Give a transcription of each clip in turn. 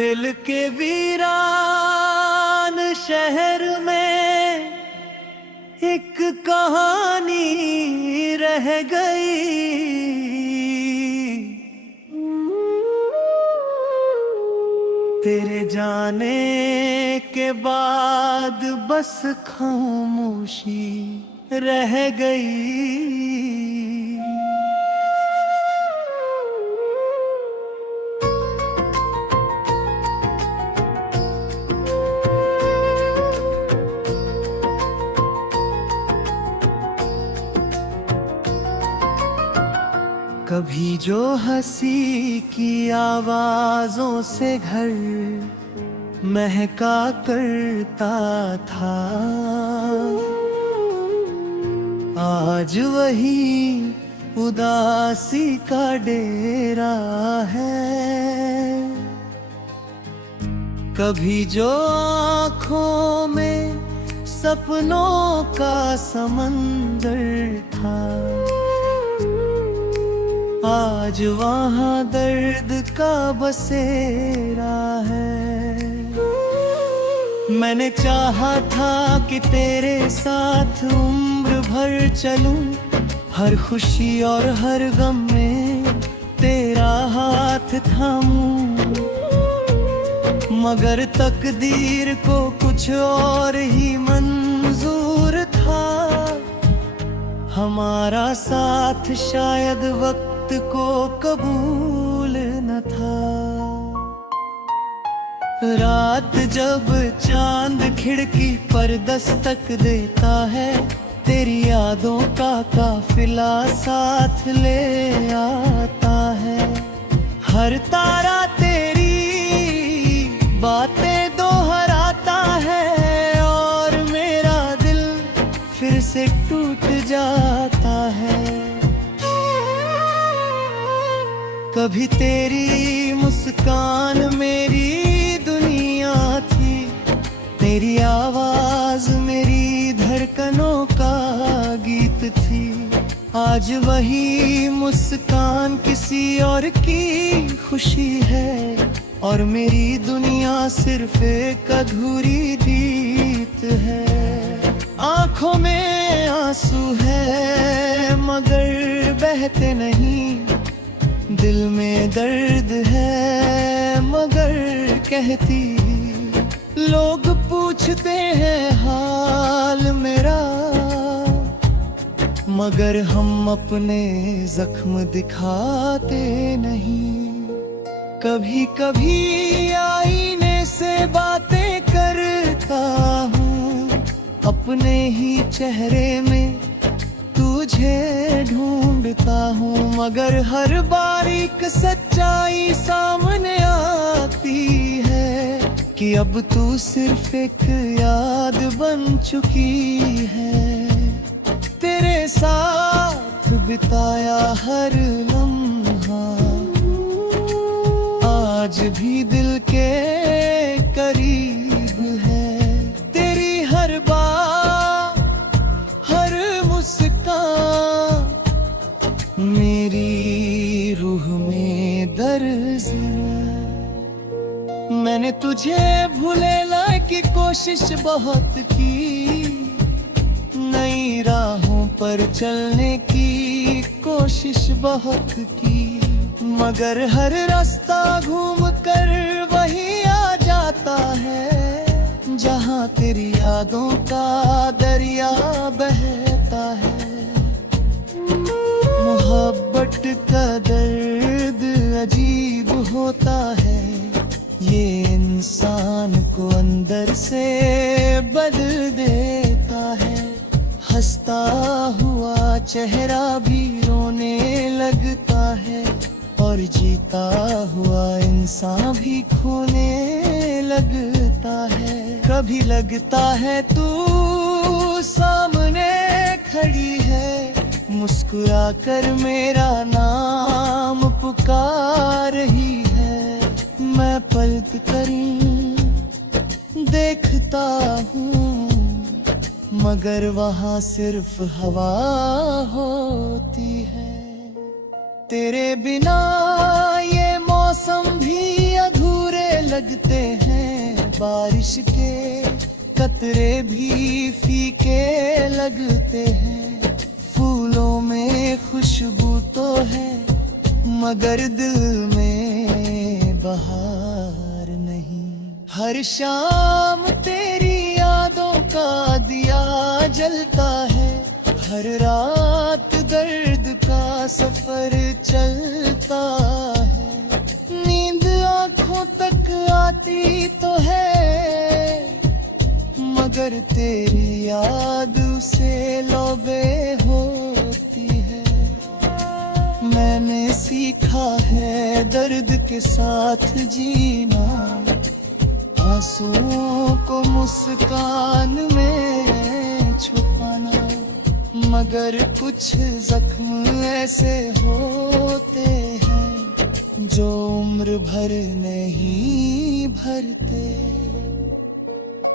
दिल के वीरान शहर में एक कहानी रह गई। तेरे जाने के बाद बस खामोशी रह गई। कभी जो हंसी की आवाजों से घर महका करता था, आज वही उदासी का डेरा है। कभी जो आँखों में सपनों का समंदर था, आज वहाँ दर्द का बसेरा है। मैंने चाहा था कि तेरे साथ उम्र भर चलूं, हर खुशी और हर गम में तेरा हाथ थामूं, मगर तकदीर को कुछ और ही मंजूर था। हमारा साथ शायद वक्त को कबूल न था। रात जब चांद खिड़की पर दस्तक देता है, तेरी यादों का काफिला साथ ले आता है। हर तारा तेरी बातें दोहराता है और मेरा दिल फिर से टूट जाता है। कभी तेरी मुस्कान मेरी दुनिया थी, तेरी आवाज मेरी धड़कनों का गीत थी। आज वही मुस्कान किसी और की खुशी है और मेरी दुनिया सिर्फ एक अधूरी जीत है। आंखों में आंसू है मगर बहते नहीं, दिल में दर्द है मगर कहती। लोग पूछते हैं हाल मेरा, मगर हम अपने जख्म दिखाते नहीं। कभी कभी आईने से बातें करता हूँ, अपने ही चेहरे में तुझे ढूंढता हूँ, मगर हर बारीक सच्चाई सामने आती है कि अब तू सिर्फ एक याद बन चुकी है। तेरे साथ बिताया हर लम्हा आज भी दिल के करीब है। तेरी हर बात हर मुस्कान मेरी रूह में दर्ज है। मैंने तुझे भुलाने की कोशिश बहुत की, नई राहों पर चलने की कोशिश बहुत की, मगर हर रास्ता घूम कर वही आ जाता है जहाँ तेरी यादों का दरिया बहता है। मोहब्बत का दर्द अजीब होता है, ये इंसान को अंदर से बदल देता है। हंसता हुआ चेहरा भी रोने लगता है और जीता हुआ इंसान भी खोने लगता है। कभी लगता है तू सामने खड़ी है, मुस्कुरा कर मेरा नाम पुकार रही है। मैं पलक कर देखता हूँ मगर वहाँ सिर्फ हवा होती है। तेरे बिना ये मौसम भी अधूरे लगते हैं, बारिश के कतरे भी फीके लगते हैं। फूलों में खुशबू तो है मगर दिल में बहार नहीं। हर शाम तेरी यादों का दिया जलता है, हर रात दर्द का सफर चलता है। नींद आँखों तक आती तो है मगर तेरी याद उसे लौबे होती है। मैंने सीखा है दर्द के साथ जीना, आंसुओं को मुस्कान में छुपाना। मगर कुछ जख्म ऐसे होते हैं जो उम्र भर नहीं भरते।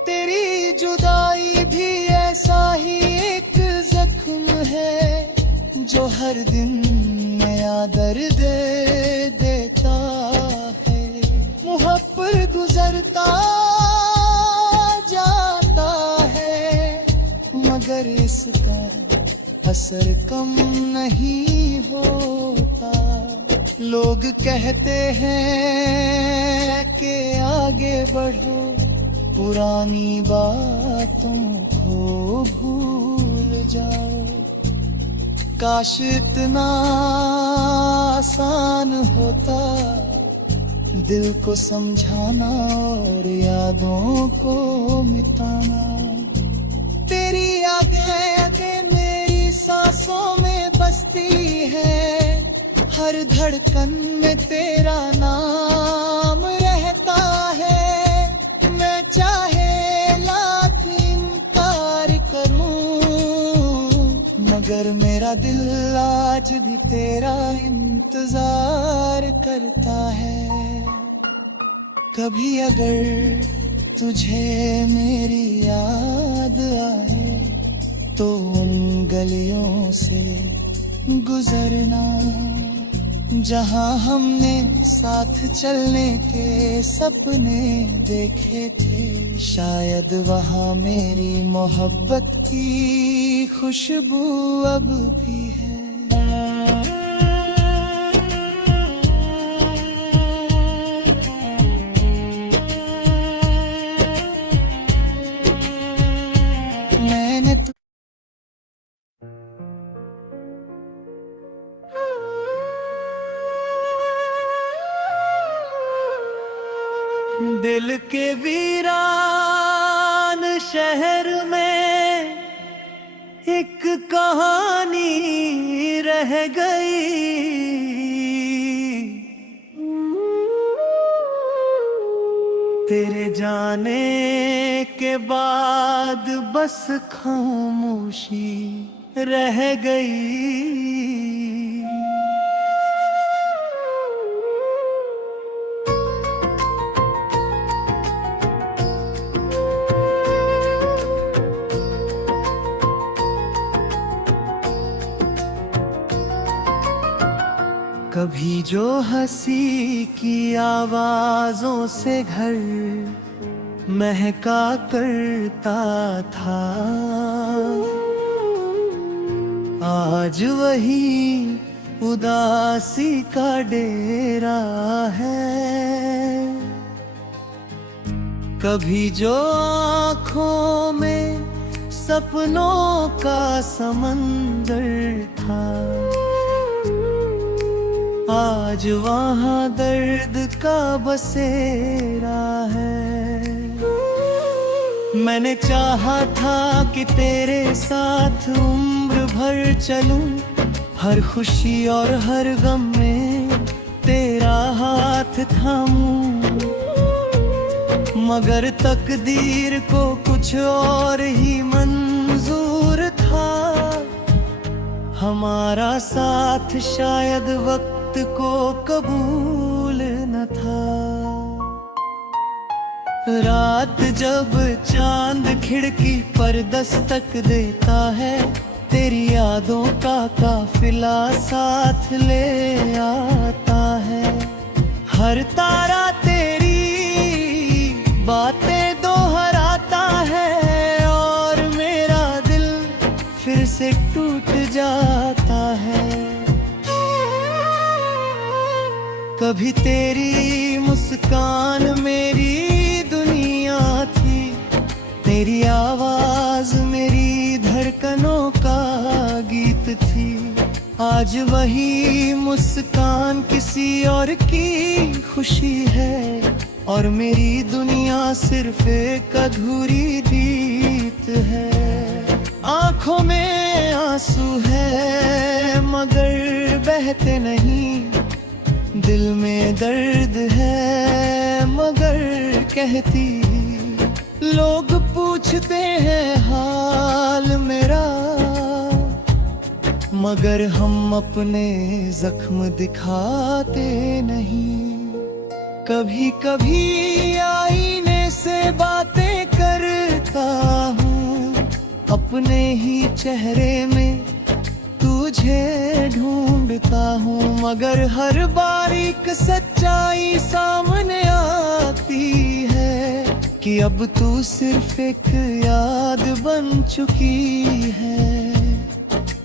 तेरी जुदाई भी ऐसा ही एक जख्म है जो हर दिन नया दर्द देता है। मुँह पर गुजरता जाता है मगर इसका असर कम नहीं होता। लोग कहते हैं कि आगे बढ़ो, पुरानी बातों को भूल जाओ। काश इतना आसान होता दिल को समझाना और यादों को मिटाना। तेरी यादें आगे मेरी सांसों में बसती है, हर धड़कन में तेरा नाम रहता है। मैं चाहे लाख इनकार करूं मगर मेरा दिल आज भी तेरा इंतजार करता है। कभी अगर तुझे मेरी याद आए तो उन गलियों से गुजरना जहां हमने साथ चलने के सपने देखे थे। शायद वहां मेरी मोहब्बत की खुशबू अब भी है। मैंने दिल के वीरान शहर में एक कहानी रह गई। तेरे जाने के बाद बस खामोशी रह गई। कभी जो हंसी की आवाजों से घर महका करता था, आज वही उदासी का डेरा है। कभी जो आँखों में सपनों का समंदर था, आज वहाँ दर्द का बसेरा है। मैंने चाहा था कि तेरे साथ उम्र भर चलूं, हर खुशी और हर गम में तेरा हाथ थामूं। मगर तकदीर को कुछ और ही मंजूर था। हमारा साथ शायद वक्त को कबूल न था। रात जब चांद खिड़की पर दस्तक देता है, तेरी यादों का काफिला साथ ले आता है। हर तारा तेरी फिर से टूट जाता है। कभी तेरी मुस्कान मेरी दुनिया थी, तेरी आवाज मेरी धड़कनों का गीत थी। आज वही मुस्कान किसी और की खुशी है, और मेरी दुनिया सिर्फ एक अधूरी जीत है। आंखों में आंसू है मगर बहते नहीं, दिल में दर्द है मगर कहती। लोग पूछते हैं हाल मेरा, मगर हम अपने जख्म दिखाते नहीं। कभी कभी आईने से बातें करता हूँ, अपने ही चेहरे में तुझे ढूंढता हूँ। मगर हर बार एक सच्चाई सामने आती है कि अब तू सिर्फ एक याद बन चुकी है।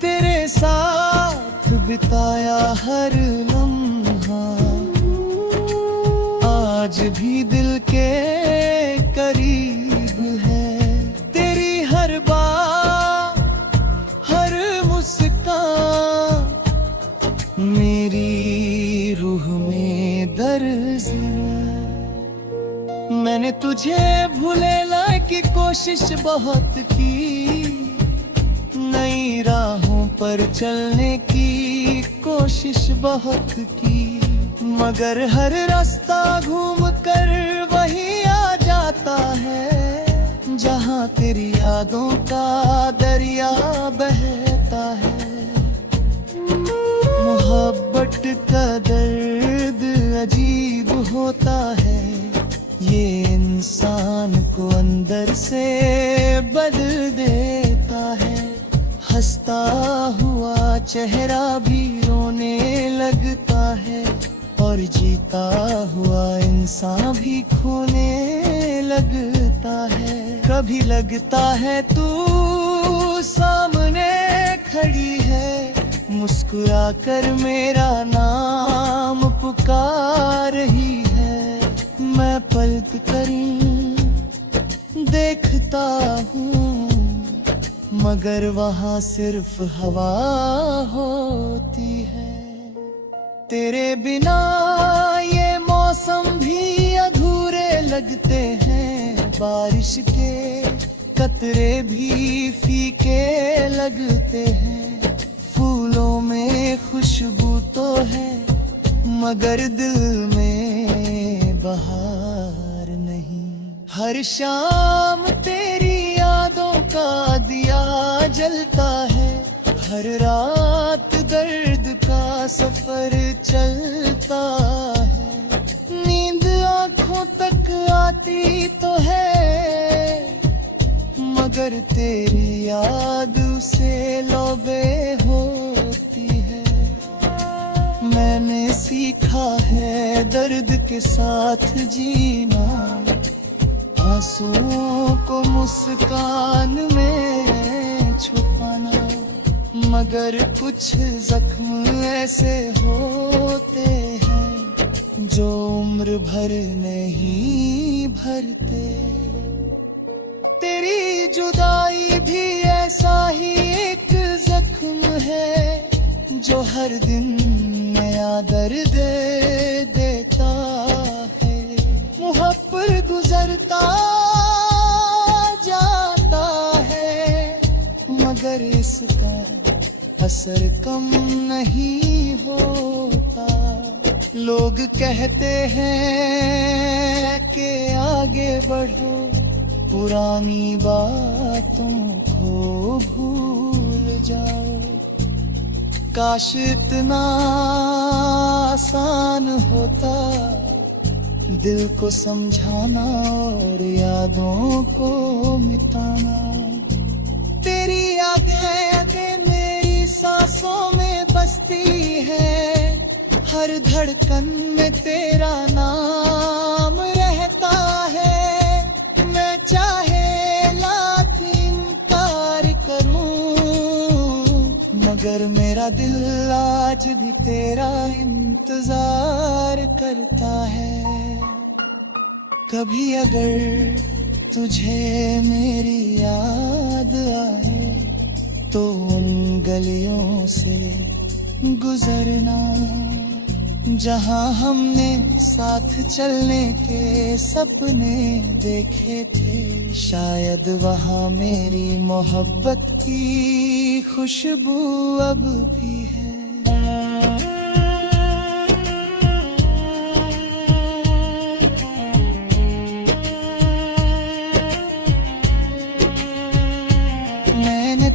तेरे साथ बिताया हर लम्हा आज भी दिल के करीब है। तेरी हर बात, हर मुस्कान मेरी रूह में दर्ज है। मैंने तुझे भुलाने की कोशिश बहुत की, नई राहों पर चलने की कोशिश बहुत की, मगर हर रास्ता घूम कर वही आ जाता है जहाँ तेरी यादों का दरिया बहता है। मोहब्बत का दर्द अजीब होता है, ये इंसान को अंदर से बदल देता है। हंसता हुआ चेहरा भी रोने लगता है, और जीता हुआ इंसान भी खोने लगता है। कभी लगता है तू सामने खड़ी है, मुस्कुरा कर मेरा नाम पुकार रही है। मैं पलक कर देखता हूँ, मगर वहाँ सिर्फ हवा होती है। तेरे बिना ये मौसम भी अधूरे लगते हैं, बारिश के कतरे भी फीके लगते हैं। फूलों में खुशबू तो है मगर दिल में बहार नहीं। हर शाम तेरी यादों का दिया जलता है, हर रात दर्द का सफर चलता है। नींद आँखों तक आती तो है मगर तेरी याद उसे लौबे होती है। मैंने सीखा है दर्द के साथ जीना, आंसुओं को मुस्कान में छुपाना, मगर कुछ जख्म ऐसे होते हैं जो उम्र भर नहीं भरते। तेरी जुदाई भी ऐसा ही एक जख्म है जो हर दिन नया दर्द देता है। मुँह पर गुजरता जाता है मगर इसका असर कम नहीं होता। लोग कहते हैं कि आगे बढ़ो, पुरानी बातों को भूल जाओ। काश इतना आसान होता दिल को समझाना और यादों को मिटाना। तेरी यादें मेरी सांसों में बसती है, हर धड़कन में तेरा नाम रहता है। मैं चाहे लाख इनकार करूं मगर मेरा दिल आज भी तेरा इंतजार करता है। कभी अगर तुझे मेरी याद आए तो उन गलियों से गुजरना जहां हमने साथ चलने के सपने देखे थे। शायद वहां मेरी मोहब्बत की खुशबू अब भी है। मैंने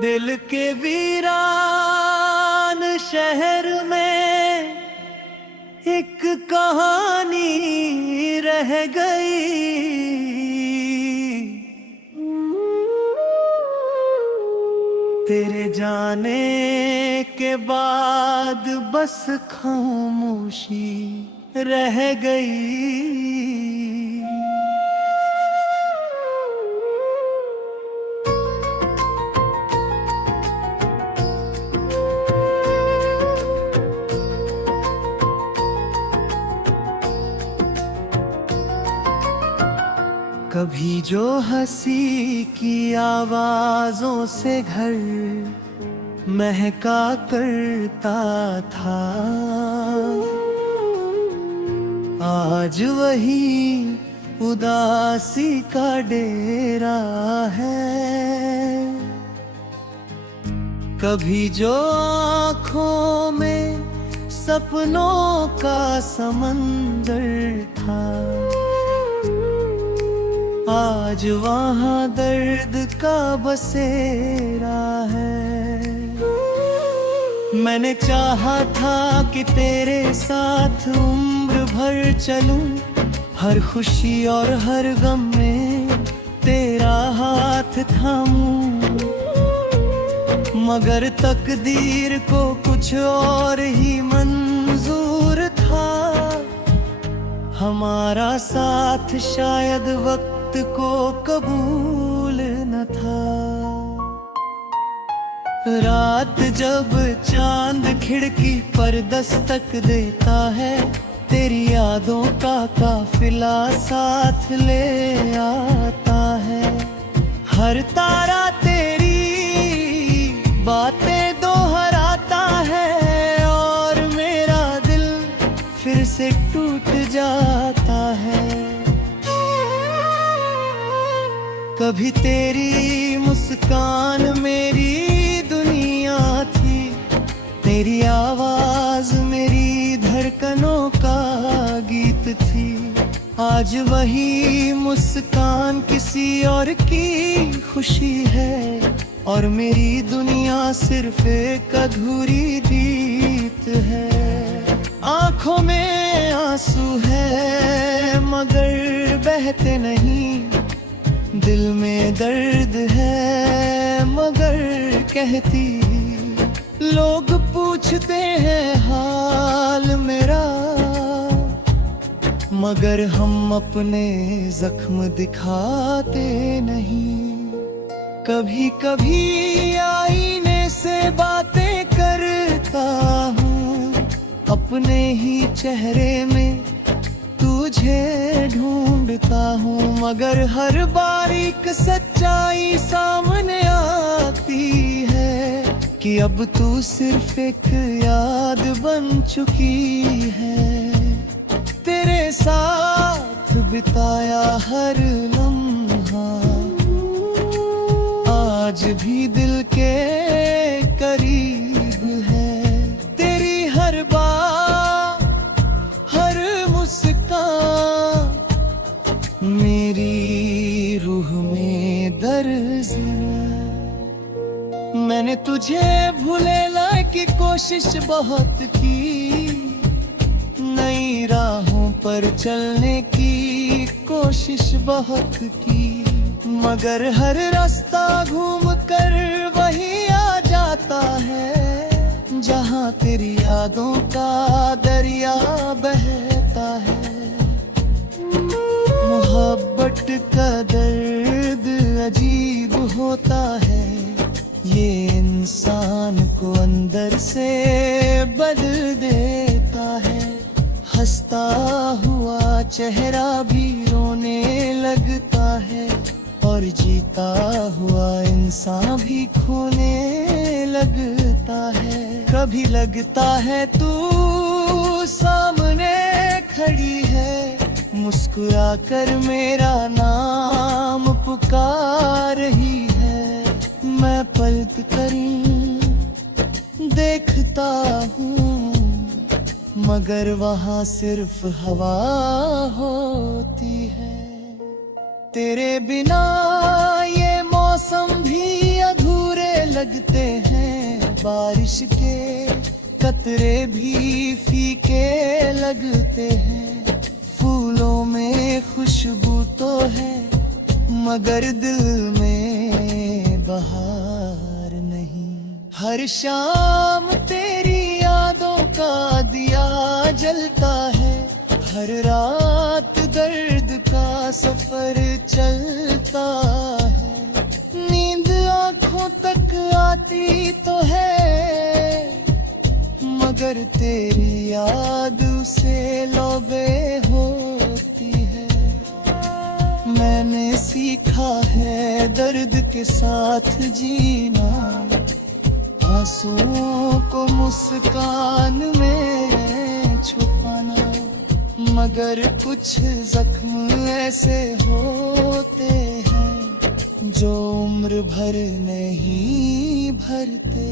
दिल के वीरान शहर में एक कहानी रह गई। तेरे जाने के बाद बस खामोशी रह गई। कभी जो हंसी की आवाजों से घर महका करता था, आज वही उदासी का डेरा है। कभी जो आँखों में सपनों का समंदर था, आज वहाँ दर्द का बसेरा है। मैंने चाहा था कि तेरे साथ उम्र भर चलूं, हर खुशी और हर गम में तेरा हाथ थामूं। मगर तकदीर को कुछ और ही मंजूर था। हमारा साथ शायद वक्त को कबूल न था। रात जब चांद खिड़की पर दस्तक देता है, तेरी यादों का काफिला साथ ले आता है। हर तारा तेरी बातें दोहराता है और मेरा दिल फिर से टूट जाता है। कभी तेरी मुस्कान मेरी दुनिया थी, तेरी आवाज मेरी धड़कनों का गीत थी। आज वही मुस्कान किसी और की खुशी है और मेरी दुनिया सिर्फ एक अधूरी जीत है। आँखों में आंसू है मगर बहते नहीं, दिल में दर्द है मगर कहती। लोग पूछते हैं हाल मेरा, मगर हम अपने जख्म दिखाते नहीं। कभी कभी आईने से बातें करता हूँ, अपने ही चेहरे में तुझे ढूंढता हूँ। मगर हर बारीक सच्चाई सामने आती है कि अब तू सिर्फ एक याद बन चुकी है। तेरे साथ बिताया हर लम्हा आज भी दिल के करीब है। तेरी हर बात हर मुस्कान मेरी रूह में दर्ज है। मैंने तुझे भुलाने की कोशिश बहुत की, नई राहों पर चलने की कोशिश बहुत की। मगर हर रास्ता घूम कर वही आ जाता है जहाँ तेरी यादों का दरिया बहता है। का दर्द अजीब होता है, ये इंसान को अंदर से बदल देता है। हंसता हुआ चेहरा भी रोने लगता है, और जीता हुआ इंसान भी खोने लगता है। कभी लगता है तू सामने खड़ी है, मुस्कुरा कर मेरा नाम पुकार रही है। मैं पलक कर देखता हूँ, मगर वहाँ सिर्फ हवा होती है। तेरे बिना ये मौसम भी अधूरे लगते हैं, बारिश के कतरे भी फीके लगते हैं। फूलों में खुशबू तो है, मगर दिल में बहार नहीं। हर शाम तेरी यादों का दिया जलता है, हर रात दर्द का सफर चलता है। नींद आँखों तक आती तो है, मगर तेरी याद उसे लौबे होती है। मैंने सीखा है दर्द के साथ जीना, आंसुओं को मुस्कान में छुपाना। मगर कुछ जख्म ऐसे होते हैं जो उम्र भर नहीं भरते।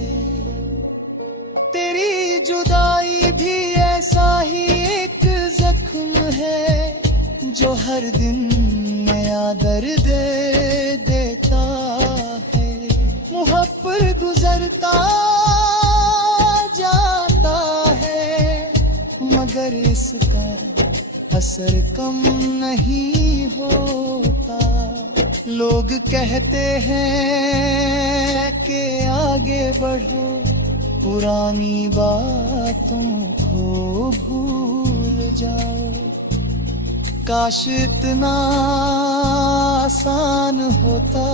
तेरी जुदाई भी ऐसा ही एक जख्म है, जो हर दिन नया दर्द देता है। मुहब्बत गुजरता जाता है, मगर इसका असर कम नहीं होता। लोग कहते हैं कि आगे बढ़ो, पुरानी बातों को भूल जाओ। काश इतना आसान होता,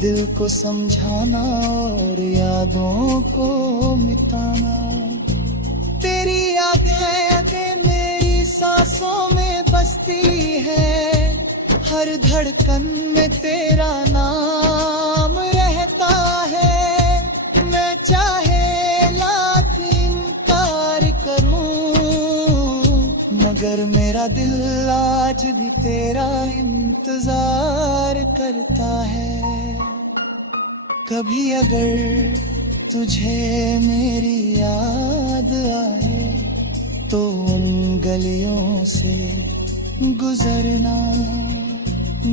दिल को समझाना और यादों को मिटाना। तेरी यादें मेरी सांसों में बसती है, हर धड़कन में तेरा नाम रहता है। मैं चाहे लाख इनकार करूं, मगर मेरा दिल आज भी तेरा इंतजार करता है। कभी अगर तुझे मेरी याद आए, तो उन गलियों से गुजरना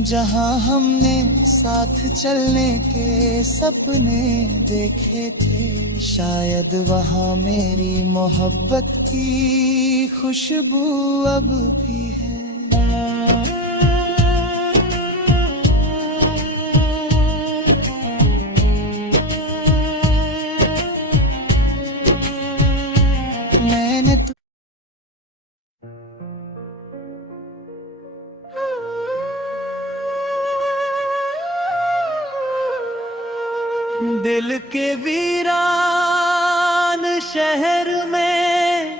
जहां हमने साथ चलने के सपने देखे थे। शायद वहां मेरी मोहब्बत की खुशबू अब भी है। मैंने दिल के वीरान शहर में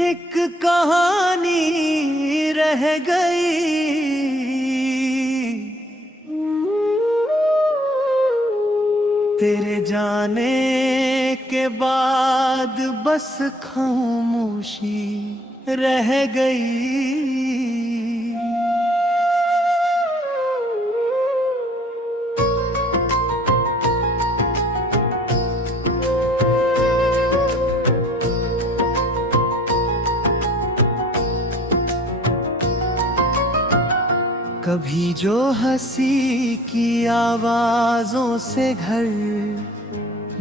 एक कहानी रह गई। तेरे जाने के बाद बस खामोशी रह गई। कभी जो हंसी की आवाजों से घर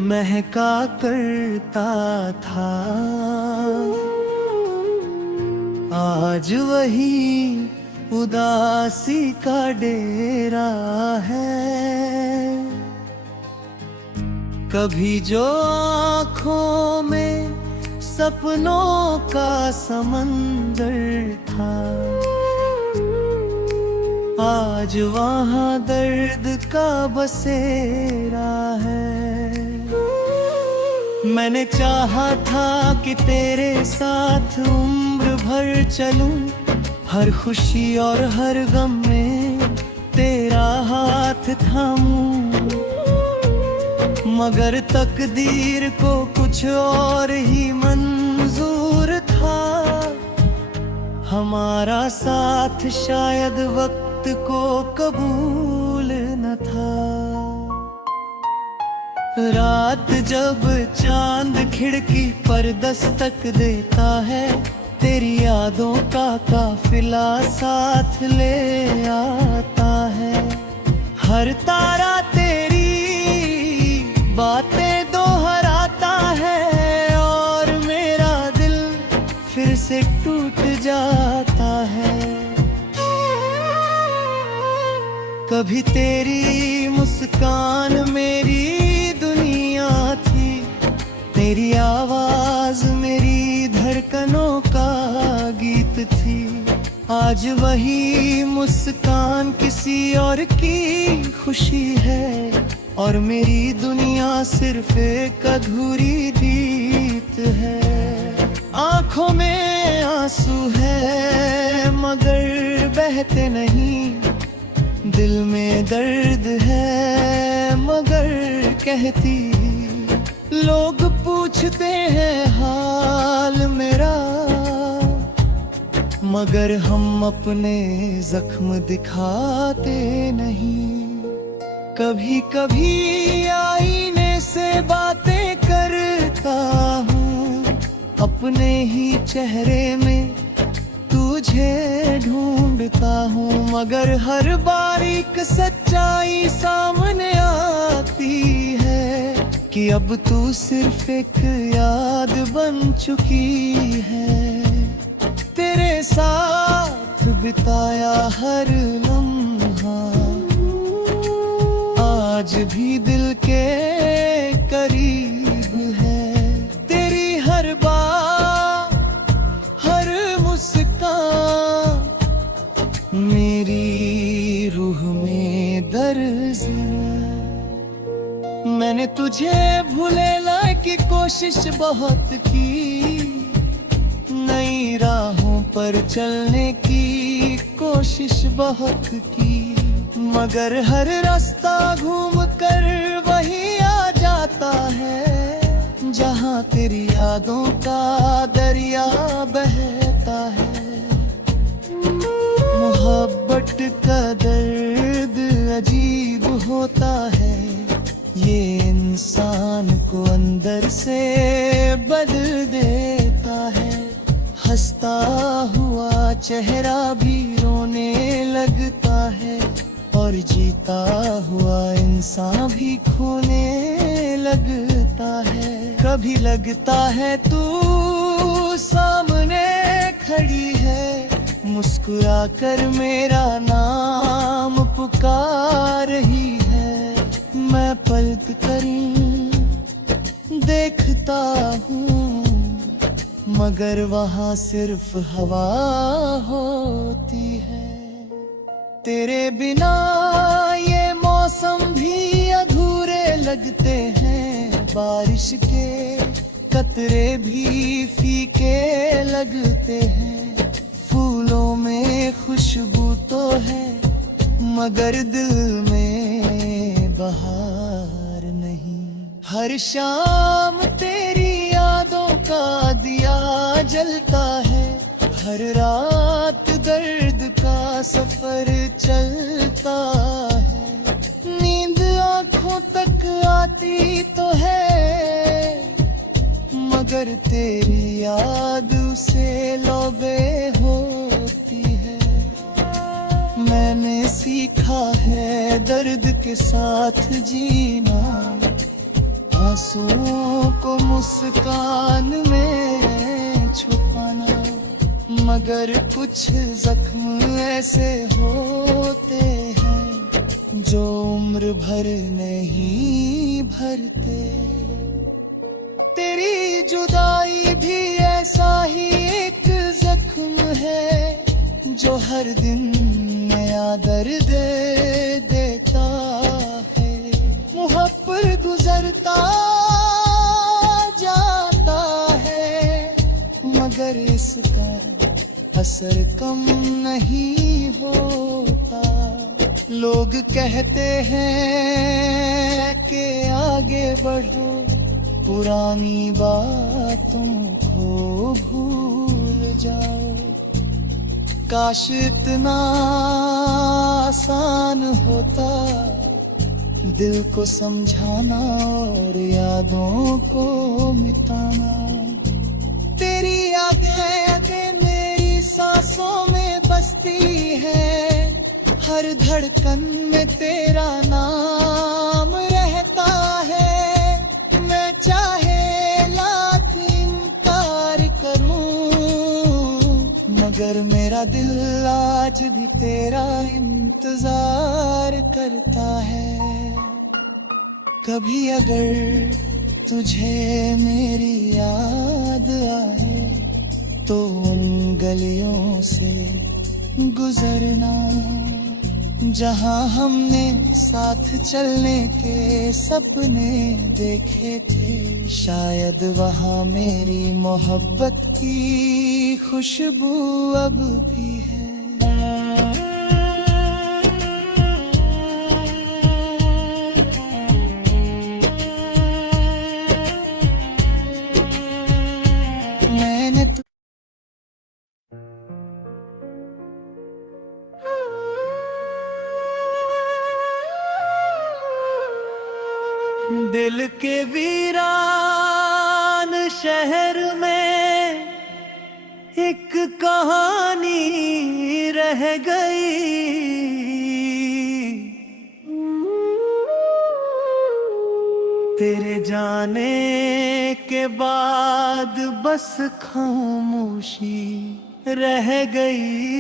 महका करता था, आज वही उदासी का डेरा है। कभी जो आँखों में सपनों का समंदर था, आज वहाँ दर्द का बसेरा है। मैंने चाहा था कि तेरे साथ उम्र भर चलूं, हर खुशी और हर गम में तेरा हाथ थामूं, मगर तकदीर को कुछ और ही मंजूर था। हमारा साथ शायद वक्त को कबूल न था। रात जब चांद खिड़की पर दस्तक देता है, तेरी यादों का काफिला साथ ले आता है। हर तारा तेरी बातें दोहराता है और मेरा दिल फिर से टूट जाता है। कभी तेरी मुस्कान मेरी दुनिया थी, तेरी आवाज मेरी धड़कनों का गीत थी। आज वही मुस्कान किसी और की खुशी है, और मेरी दुनिया सिर्फ एक अधूरी गीत है। आंखों में आंसू है मगर बहते नहीं, दिल में दर्द है मगर कहती। लोग पूछते हैं हाल मेरा, मगर हम अपने जख्म दिखाते नहीं। कभी कभी आईने से बातें करता हूँ, अपने ही चेहरे में तुझे ढूंढता हूँ, मगर हर बारीक सच्चाई सामने आती है कि अब तू सिर्फ एक याद बन चुकी है। तेरे साथ बिताया हर लम्हा आज भी दिल के करीब है। तेरी हर बात, हर मुस्कान मेरी रूह में दर्ज है। मैंने तुझे भुलाने की कोशिश बहुत की, नई राहों पर चलने की कोशिश बहुत की, मगर हर रास्ता घूम कर वही आ जाता है जहाँ तेरी यादों का दरिया बहता है। मोहब्बत का दर्द अजीब होता है, ये इंसान को अंदर से बदल देता है। हंसता हुआ चेहरा भी रोने लगता है, और जीता हुआ इंसान भी खोने लगता है। कभी लगता है तू सामने खड़ी है, मुस्कुरा कर मेरा नाम पुकार रही है। मैं पलक कर देखता हूँ, मगर वहाँ सिर्फ हवा होती है। तेरे बिना ये मौसम भी अधूरे लगते हैं, बारिश के कतरे भी फीके लगते हैं। फूलों में खुशबू तो है मगर दिल में बहार नहीं। हर शाम तेरी यादों का दिया जलता है, हर रात दर्द का सफर चलता है। नींद आँखों तक आती तो है मगर तेरी याद उसे लौबे होती है। मैंने सीखा है दर्द के साथ जीना, आंसुओं को मुस्कान में छुपाना, मगर कुछ जख्म ऐसे होते हैं जो उम्र भर नहीं भरते। तेरी जुदाई भी ऐसा ही एक जख्म है जो हर दिन नया दर्द मगर इसका असर कम नहीं होता। लोग कहते हैं कि आगे बढ़ो, पुरानी बातों को भूल जाओ। काश इतना आसान होता दिल को समझाना और यादों को मिटाना। तेरी यादें मेरी सांसों में बसती है, हर धड़कन में तेरा नाम रहता है। मैं चाहे लाख इनकार करूं, मगर मेरा दिल आज भी तेरा इंतजार करता है। कभी अगर तुझे मेरी याद आए तो उन गलियों से गुजरना जहां हमने साथ चलने के सपने देखे थे। शायद वहां मेरी मोहब्बत की खुशबू अब भी है। मैंने दिल के वीरान शहर में एक कहानी रह गई। तेरे जाने के बाद बस खामोशी रह गई।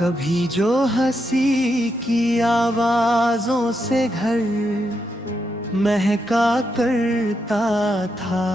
कभी जो हंसी की आवाजों से घर महका करता था,